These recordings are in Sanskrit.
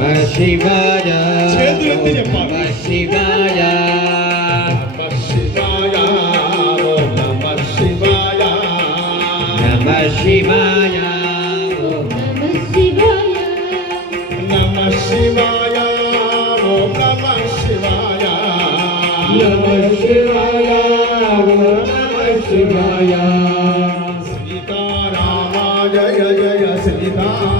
शिवाया पम शिवाय शिवाया शिवाय नम शिवाया शिवा नम शिवाय पमशिवाया नम शिवाय नम शिवाया सितारा जय जय श्रिता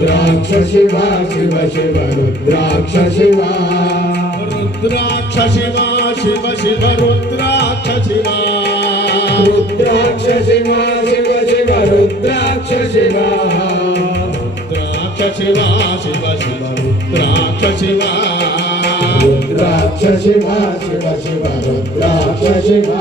रुद्राक्ष शिवा शिव शिव रुद्राक्ष शिवा रुद्राक्ष शिवा शिव शिव रुद्राक्ष शिवा रुद्राक्ष शिवा शिव शिव रुद्राक्ष शिवा रुद्राक्ष शिवा शिव शिव रुद्राक्ष शिवा रुद्राक्ष शिवा शिव शिव रुद्राक्ष शिवा